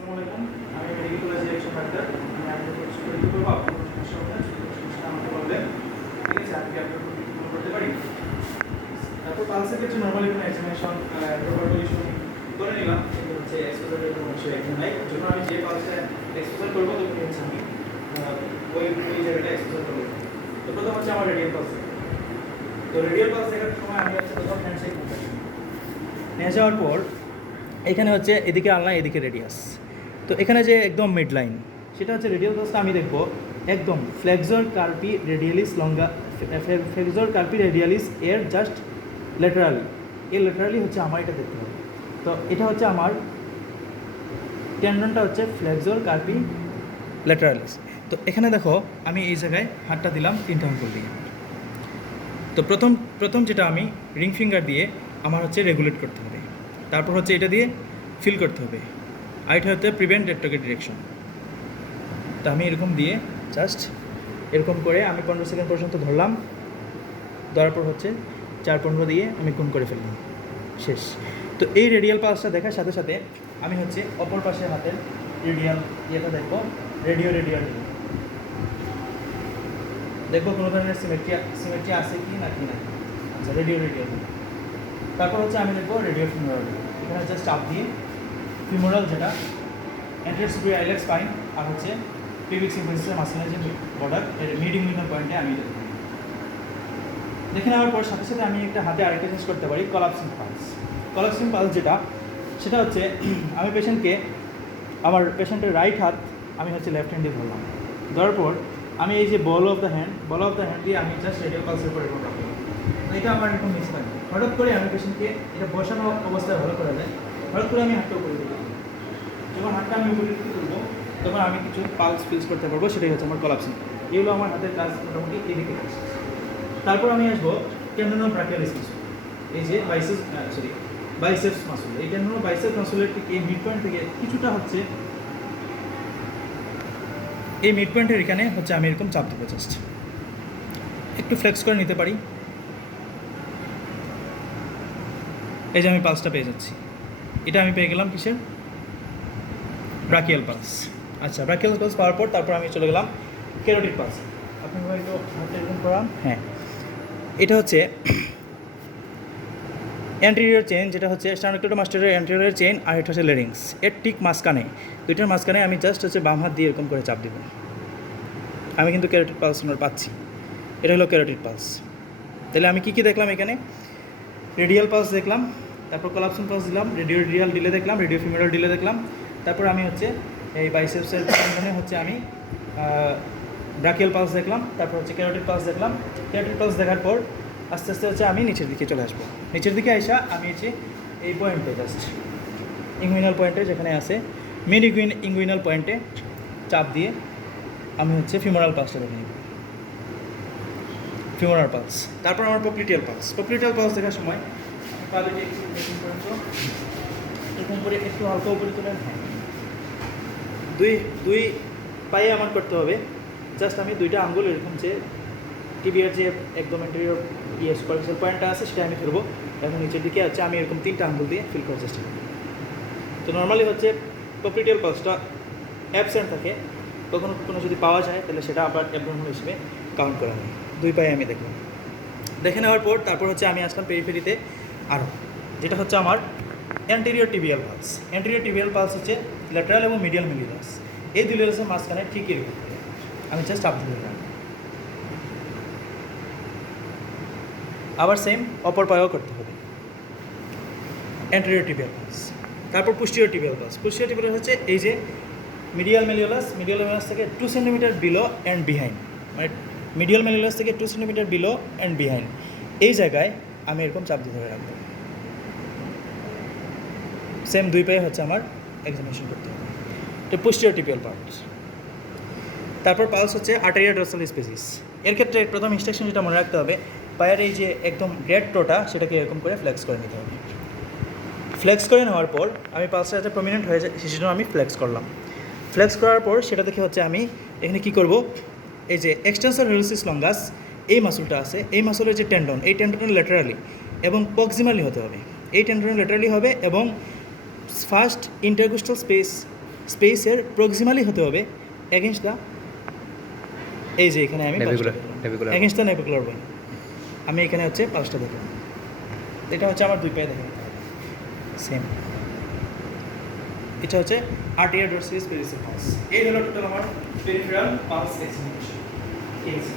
আসসালামু আলাইকুম। আমি মেডিকেল কলেজের একজন ডাক্তার। আমি আপনাকে কিছু পরীক্ষা করবো। আপনার কোনো সমস্যা হবে না। যদি কোনো সমস্যা আমাকে বলবেন। ঠিক আছে? আমি কি আপনার পরীক্ষা করতে পারি? তারপর পালসের ক্ষেত্রে নরমালি কোনো এক্সামিনেশন প্রপারলি করে নিলাম। কিন্তু হচ্ছে এক্সপোজারের কোনো বিষয় এখানে নাই। ওর জন্য আমি যে পালসে এক্সপোজার করবো তখন হচ্ছে আমি ওই জায়গাটা এক্সপোজার করবো। তো প্রথম হচ্ছে আমার রেডিয়াল পালস। তো রেডিয়াল পালস দেখার সময় আমি হচ্ছে প্রথম হ্যান্ডশেক করবো। নিয়ে যাওয়ার পর এখানে হচ্ছে এদিকে আলনা, এদিকে রেডিয়াস। তো এখানে যে একদম মিড লাইন, সেটা হচ্ছে রেডিয়াল পালসটা আমি দেখবো একদম flexor carpi radialis longus, flexor carpi radialis এর জাস্ট ল্যাটারালি, এর ল্যাটারালি হচ্ছে আমার এটা দেখতে হবে। তো এটা হচ্ছে আমার টেন্ডনটা হচ্ছে ফ্লেক্সর কার্পি ল্যাটারালিস। তো এখানে দেখো আমি এই জায়গায় হাতটা দিলাম 3টা আঙ্গুল দিয়ে। তো প্রথম যেটা আমি রিং ফিঙ্গার দিয়ে আমার হচ্ছে রেগুলেট করতে হবে, তারপর হচ্ছে এটা দিয়ে ফিল করতে হবে, আর এটা হচ্ছে প্রিভেন্ট রেট্রোগেড ডিরেকশন। তো আমি এরকম দিয়ে জাস্ট এরকম করে আমি 15 সেকেন্ড পর্যন্ত ধরলাম, ধরার পর হচ্ছে 4-15 দিয়ে আমি গুণ করে ফেললাম, শেষ। তো এই রেডিয়াল পালসটা দেখার সাথে সাথে আমি হচ্ছে অপর পাশে হাতের রেডিয়াল ইয়েটা দেখবো, রেডিয়াল দেখবো কোনো ধরনের সিমেট্রি আছে কি না কি না। আচ্ছা, রেডিয়াল তারপর হচ্ছে আমি দেখবো রেডিয়াল ফিমোরাল। এখানে জাস্ট চাপ দিয়ে ফিমোরাল যেটা অ্যান্টেরিয়র সুপিরিয়র আইলেট স্পাইন আর হচ্ছে পেভিক সিম্পলিসিসের মাঝখানে যে বর্ডার এর মিড ইংলিনাল পয়েন্টে আমি দেখে নেওয়ার পর সাথে সাথে আমি একটা হাতে আরেকটা চেঞ্জ করতে পারি, কলাপসিং পালস যেটা, সেটা হচ্ছে আমি আমার পেশেন্টের রাইট হাত আমি হচ্ছে লেফট হ্যান্ড দিয়ে ধরলাম, ধরার পর আমি এই যে বল অফ দ্য হ্যান্ড দিয়ে আমি জাস্ট রেডিয়াল পালসের উপর এরকম রাখলাম। এটা আমার এরকম মিস থাকে। হঠাৎ করে আমি পেশেন্টকে এটা বসানো অবস্থায় ভালো করা যায়, হঠাৎ করে আমি হাতটা উপরে তুলি। যখন হাতটা আমি উপরে তুলবো তখন আমি কিছু পালস ফিলস করতে পারবো, সেটাই হচ্ছে আমার কলাপসিং। এগুলো আমার হাতের কাজ মোটামুটি এদিকে কাজ। তারপর আমি আসবো টেন্ডোনাল ব্রাকিয়ালিস মাসল, এই যে বাইসেপস মাসল। এই টেন্ডোনাল বাইসেপস মাসলের ঠিক এই মিড পয়েন্ট থেকে কিছুটা হচ্ছে এই মিড পয়েন্টের এখানে হচ্ছে আমি এরকম চাপ দেবো, জাস্ট একটু ফ্লেক্স করে নিতে পারি। এই যে আমি পালসটা পেয়ে যাচ্ছি, এটা আমি পেয়ে গেলাম কিসের? Brachial pulse. আচ্ছা, ব্রাকিয়াল পালস পাওয়ার পর তারপর আমি চলে গেলাম ক্যারোটিড পালস। আপনি হয়তো হাতে এরকম করান। হ্যাঁ, এটা হচ্ছে অ্যান্টেরিয়র চেইন, যেটা হচ্ছে স্টার্নোক্লেইডোমাস্টারের অ্যান্টেরিয়র চেইন, আর এটা হচ্ছে লেরিংস। এর ঠিক মাঝখানে, দুইটার মাঝখানে আমি জাস্ট হচ্ছে বাম হাত দিয়ে এরকম করে চাপ দেব। আমি কিন্তু ক্যারোটিড পালস পাচ্ছি। এটা হলো ক্যারোটিড পালস। তাহলে আমি কী দেখলাম এখানে? রেডিয়াল পালস দেখলাম, তারপর কলাপসিং পালস দিলাম, রেডিয়াল ডিলে দেখলাম, রেডিও ফিমেরাল ডিলে দেখলাম, তারপর আমি হচ্ছে এই বাইসেপসের এখানে হচ্ছে আমি ব্রাকিয়াল পালস দেখলাম, তারপর হচ্ছে ক্যারোটিড পালস দেখলাম। ক্যারোটিড পালস দেখার পর আস্তে আস্তে হচ্ছে আমি নিচের দিকে চলে আসবো। নিচের দিকে আইসা আমি হচ্ছে এই পয়েন্টে জাস্ট ইঙ্গুইনাল পয়েন্টে যেখানে আছে মিড ইঙ্গুইনাল পয়েন্টে চাপ দিয়ে আমি হচ্ছে ফিমোরাল পালসটা দেখে নিব, ফিমোরাল পালস। তারপর আমার পপ্লিটিয়াল পালস দেখার সময় পালিটি এরকম করে একটু হালকা উপরে তুলেন। হ্যাঁ, দুই পায়ে আমার করতে হবে। জাস্ট আমি দুইটা আঙ্গুল এরকম যে টিবিয়ার যে একদম এন্টেরিয়র সুপারফিশিয়াল পয়েন্টটা আছে সেটা আমি ধরবো, এবং নিচের দিকে হচ্ছে আমি এরকম 3টা আঙ্গুল দিয়ে ফিল করার চেষ্টা করি। তো নর্মালি হচ্ছে পপ্লিটিয়াল পালসটা অ্যাবসেন্ট থাকে, কোনো যদি পাওয়া যায় তাহলে সেটা আবার অ্যাবনর্মাল হিসেবে কাউন্ট করা হয়। দুই পায়ে আমি দেখলাম, দেখে নেওয়ার পর তারপর হচ্ছে আমি আসলাম পেরিফেরিতে আরও, যেটা হচ্ছে আমার অ্যান্টেরিয়র টিবিয়াল পালস হচ্ছে ল্যাটারাল এবং মিডিয়াল মেলিয়াস। এই দুই লেয়ারের মাঝখানে ঠিক এরকম আমি জাস্ট চাপ দিয়ে দিলাম। আবার সেম অপর পায়েও করতে হবে অ্যান্টেরিয়র টিবিয়াল পালস। তারপর পোস্টেরিয়র টিবিয়াল পালস হচ্ছে এই যে মিডিয়াল মেলিয়াস থেকে 2 সেন্টিমিটার বিলো অ্যান্ড বিহাইন্ড, মানে মিডিয়াল মেলিয়াস থেকে 2 সেন্টিমিটার বিলো অ্যান্ড বিহাইন্ড। এই জায়গায় আমি এরকম চাপ দিয়ে ধরে রাখবো। সেম দুই পায়ে হচ্ছে আমার এক্সামিনেশন করতে হবে। তো পোস্টেরিয়র টিবিয়াল পালস। তারপর পালস হচ্ছে আর্টেরিয়া ডর্সাল স্পেসিস। এর ক্ষেত্রে প্রথম ইনস্ট্রাকশন যেটা মনে রাখতে হবে, পায়ের এই যে একদম গ্রেট টোটা সেটাকে এরকম করে ফ্লেক্স করে নিতে হবে। ফ্লেক্স করে নেওয়ার পর আমি পালসটা যাতে প্রমিনেন্ট হয়ে যায় সেজন্য আমি ফ্লেক্স করলাম। ফ্লেক্স করার পর সেটা দেখে হচ্ছে আমি এখানে কী করব, এই যে এক্সটেন্সর হেলসিস লঙ্গাস এই মাসলটা আছে, এই মাসলের যে টেন্ডন, এই টেন্ডনের ল্যাটারালি এবং প্রক্সিমালি হতে হবে। এই টেন্ডনের ল্যাটারালি হবে এবং ফার্স্ট ইন্টারকোস্টাল স্পেস স্পেসের প্রক্সিমালি হতে হবে এগেনস্ট দ্য, এই যে এখানে আমি Navicular এগেনস্ট দ্য নেভিকুলার বোন, আমি এখানে হচ্ছে পাঁচটা দেখলাম, এটা হচ্ছে আমার দুই পায়ে দেখা সেম, এটা হচ্ছে আর্টিয়ার ডরসালিস পেরিসেপ্টাস। এই হলো টোটাল আমার পেরিফেরাল পালস এক্সামিনেশন। ঠিক আছে।